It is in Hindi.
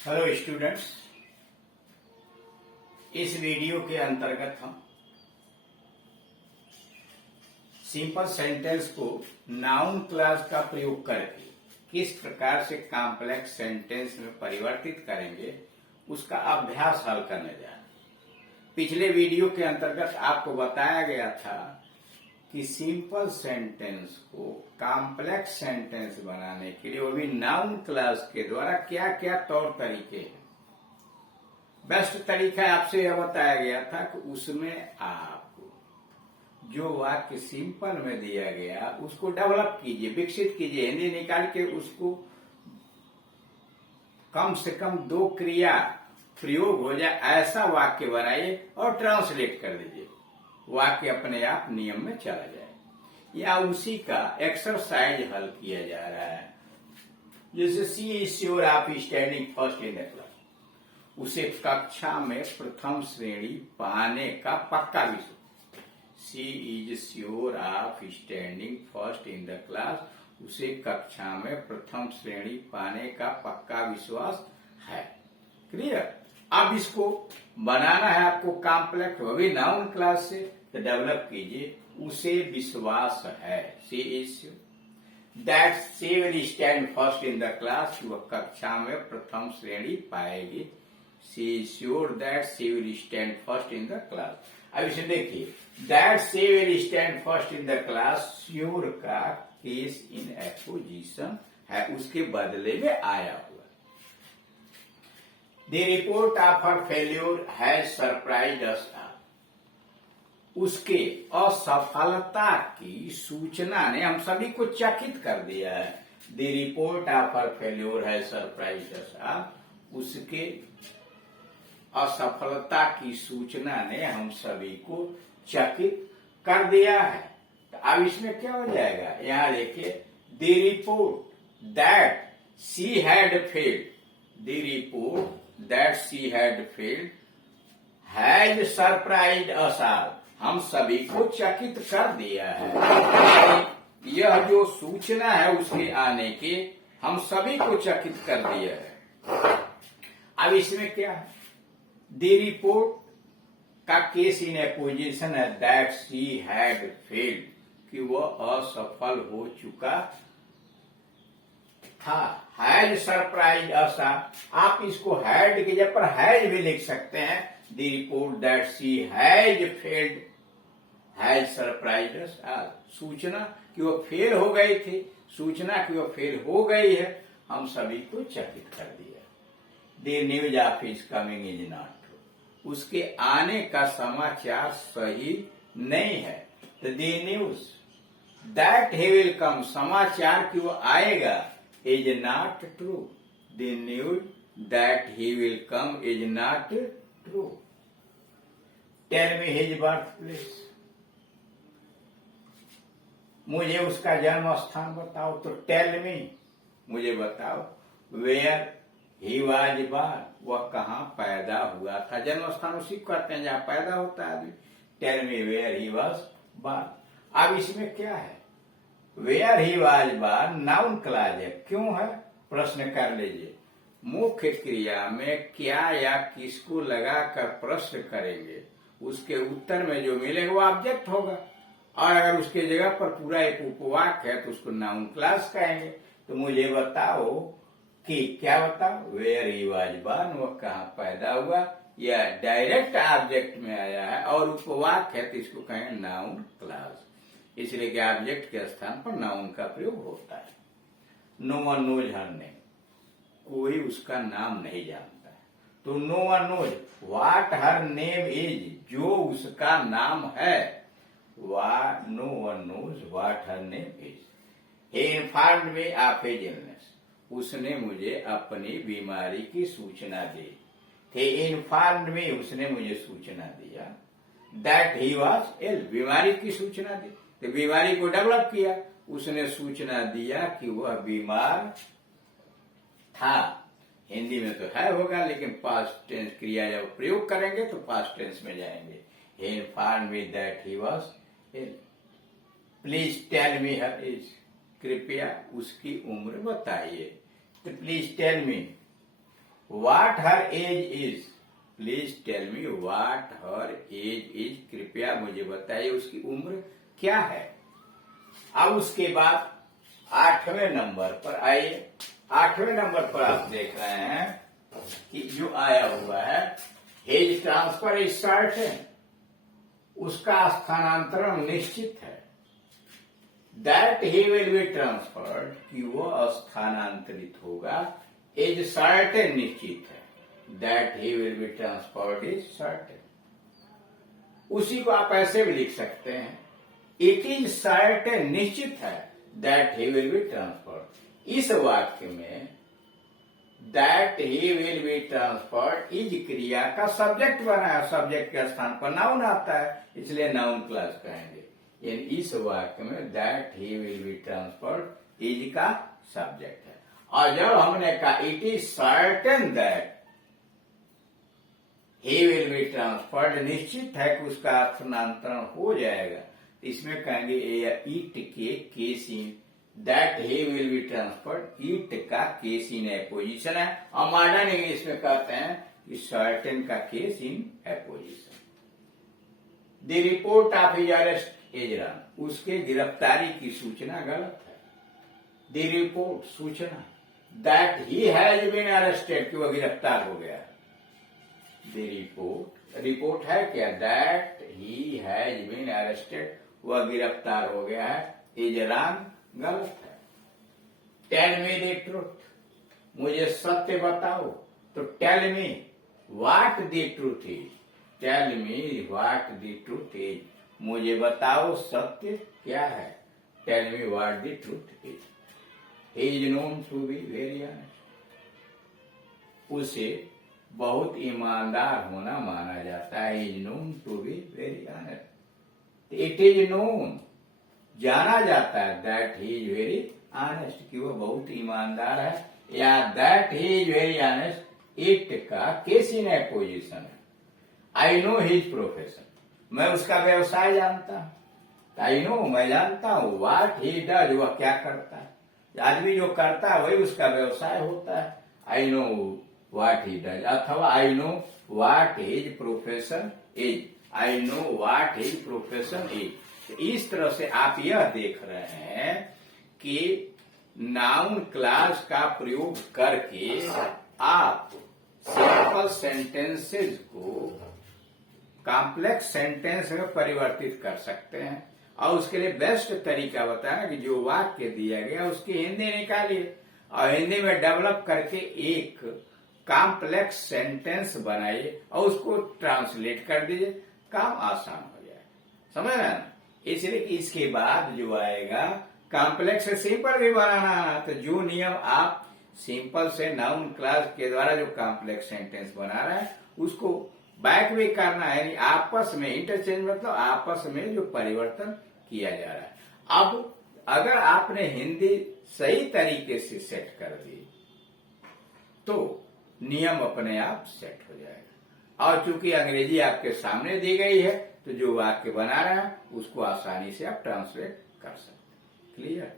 हेलो स्टूडेंट्स, इस वीडियो के अंतर्गत हम सिंपल सेंटेंस को नाउन क्लास का प्रयोग करके किस प्रकार से कॉम्प्लेक्स सेंटेंस में परिवर्तित करेंगे उसका अभ्यास हल करने जा रहे हैं। पिछले वीडियो के अंतर्गत आपको बताया गया था कि सिंपल सेंटेंस को कॉम्प्लेक्स सेंटेंस बनाने के लिए वो भी नाउन क्लास के द्वारा क्या क्या तौर तरीके हैं। बेस्ट तरीका आपसे यह बताया गया था कि उसमें आपको जो वाक्य सिंपल में दिया गया उसको डेवलप कीजिए, विकसित कीजिए, हिंदी निकाल के उसको कम से कम 2 क्रिया प्रयोग हो जाए ऐसा वाक्य बनाइए और ट्रांसलेट कर दीजिए। वाक्य अपने आप नियम में चला जाए या उसी का एक्सरसाइज हल किया जा रहा है। जैसे she is sure of standing first in the class, उसे कक्षा में प्रथम श्रेणी पाने का पक्का विश्वास। She is sure of standing first in the class, उसे कक्षा में प्रथम श्रेणी पाने का पक्का विश्वास है। क्लियर? अब इसको बनाना है आपको कॉम्प्लेक्स, वो भी नाउन क्लास से, तो डेवलप कीजिए। उसे विश्वास है, she is sure that she will stand first in the class, वह कक्षा में प्रथम श्रेणी पाएगी। She is sure that she will stand first in the class. अब इसे देखिए, that she will stand first in the class, sure का केस इन एपोजिशन है, उसके बदले में आया हुआ। The report of her failure has surprised us all. उसके असफलता की सूचना ने हम सभी को चकित कर दिया है। The report of her failure has surprised us all. उसके असफलता की सूचना ने हम सभी को चकित कर दिया है। तो अब इसमें क्या हो जाएगा, यहां देखिए, The report that she had failed, the report that she had failed has surprised us all. हम सभी को चकित कर दिया है। यह जो सूचना है उसके आने की हम सभी को चकित कर दिया है। अब इसमें क्या है, द रिपोर्ट का केस इन एपोजिशन है दैट शी हैड फेल्ड, कि वह असफल हो चुका था। हैज सरप्राइज अस, आप इसको हैड की जगह पर हैज भी लिख सकते हैं। The report that she has failed has surprise us all, सूचना कि वो फेल हो गई थी, सूचना कि वो फेल हो गई है, हम सभी को चकित कर दिया। The news of his coming is not true, उसके आने का समाचार सही नहीं है। The news that he will come, समाचार कि वो आएगा, is not true. The news that he will come is not true. Tell me his birthplace. मुझे उसका जन्म स्थान बताओ। तो टेल मी, मुझे बताओ, वेयर ही वाज बॉर्न, वह कहाँ पैदा हुआ था। जन्म स्थान उसी को कहते हैं जहाँ पैदा होता है आदमी। Tell me where he was born. अब इसमें क्या है, where he was born noun clause है। क्यों है, प्रश्न कर लीजिए। मुख्य क्रिया में क्या या किसको लगाकर प्रश्न करेंगे, उसके उत्तर में जो मिलेगा वो ऑब्जेक्ट होगा। और अगर उसके जगह पर पूरा एक उपवाक्य है तो उसको नाउन क्लॉज कहेंगे। तो मुझे बताओ कि, क्या बताओ, वेयर ही वाज बॉर्न, वह कहाँ पैदा हुआ। यह डायरेक्ट ऑब्जेक्ट में आया है और उपवाक्य है तो इसको कहेंगे नाउन क्लॉज, इसलिए कि ऑब्जेक्ट के स्थान पर नाउन का प्रयोग होता है। No one knows her name, कोई उसका नाम नहीं जानता है। तो no one knows what her name is, जो उसका नाम है। No one knows what her name is. He informed me of his illness, उसने मुझे अपनी बीमारी की सूचना दी। ही इन्फॉर्म्ड मी, उसने मुझे सूचना दिया। दैट ही वॉज इल, बीमारी की सूचना दी, तो बीमारी को डेवलप किया। उसने सूचना दिया कि वह बीमार था। हिंदी में तो है होगा, लेकिन पास्ट टेंस क्रिया जब प्रयोग करेंगे तो पास्ट टेंस में जाएंगे। He informed me that he was ill. Please tell me her age, कृपया उसकी उम्र बताइए। तो please tell me what her age is, please tell me what her age is, कृपया मुझे बताइए उसकी उम्र क्या है। अब उसके बाद 8वें नंबर पर आइए। 8वें नंबर पर आप देख रहे हैं कि जो आया हुआ है एज ट्रांसफर इज सर्टेन, उसका स्थानांतरण निश्चित है। That he will be transferred, कि वो स्थानांतरित होगा। इज सर्टेन निश्चित है। That he will be transferred is certain. उसी को आप ऐसे भी लिख सकते हैं, इट इज सर्टेन निश्चित है that he will be transferred. इस वाक्य में that he will be transferred is क्रिया का सब्जेक्ट बना है, सब्जेक्ट के स्थान पर नाउन आता है, इसलिए नाउन क्लास कहेंगे। इस वाक्य में that he will be transferred is का सब्जेक्ट है। और जब हमने कहा it is certain that he will be transferred, निश्चित है कि उसका स्थानांतरण हो जाएगा, इसमें कहेंगे इट के case in, that he will be transferred, it का केस इन एपोजिशन है। और मॉडर्न इंग्लिश में कहते हैं कि सर्टेन का case in apposition. The report of his arrest is wrong, उसके गिरफ्तारी की सूचना गलत है। द रिपोर्ट सूचना, that he has been arrested, कि वह गिरफ्तार हो गया। द रिपोर्ट है क्या, that he has been arrested, वह गिरफ्तार हो गया है, इज रॉन्ग, गलत है। टेल मी द ट्रूथ, मुझे सत्य बताओ, तो tell me what the truth is, tell me what the truth is, मुझे बताओ सत्य क्या है। Tell me what the truth is. He is known to be very honest, उसे बहुत ईमानदार होना माना जाता है। Is known to be very honest. It is known, जाना जाता है, that he is very honest, कि वह बहुत ईमानदार है, या that he is very honest, it का केस इन एपोजिशन है। आई नो हिज प्रोफेशन, मैं उसका व्यवसाय जानता हूं। आई नो, मैं जानता हूं। व्हाट ही डज, वह क्या करता है। आदमी जो करता है वही उसका व्यवसाय होता है। I know what he does, अथवा I know what his profession is, I know what his profession is. इस तरह से आप यह देख रहे हैं कि नाउन क्लास का प्रयोग करके आप सिंपल सेंटेंसेस को कॉम्प्लेक्स सेंटेंस में परिवर्तित कर सकते हैं। और उसके लिए बेस्ट तरीका बताया कि जो वाक्य दिया गया उसकी हिंदी निकालिए और हिंदी में डेवलप करके एक कॉम्प्लेक्स सेंटेंस बनाइए और उसको ट्रांसलेट कर दीजिए, काम आसान हो जाए। समझ रहे हैं? इसलिए कि इसके बाद जो आएगा कॉम्प्लेक्स से सिंपल भी बनाना है, तो जो नियम आप सिंपल से नाउन क्लास के द्वारा जो कॉम्प्लेक्स सेंटेंस बना रहे हैं उसको बैक भी करना है, यानी आपस में इंटरचेंज, मतलब आपस में जो परिवर्तन किया जा रहा है। अब अगर आपने हिंदी सही तरीके से सेट कर दी तो नियम अपने आप सेट हो जाएगा। और चूंकि अंग्रेजी आपके सामने दी गई है तो जो वाक्य बना रहे हैं उसको आसानी से आप ट्रांसलेट कर सकते हैं। क्लियर?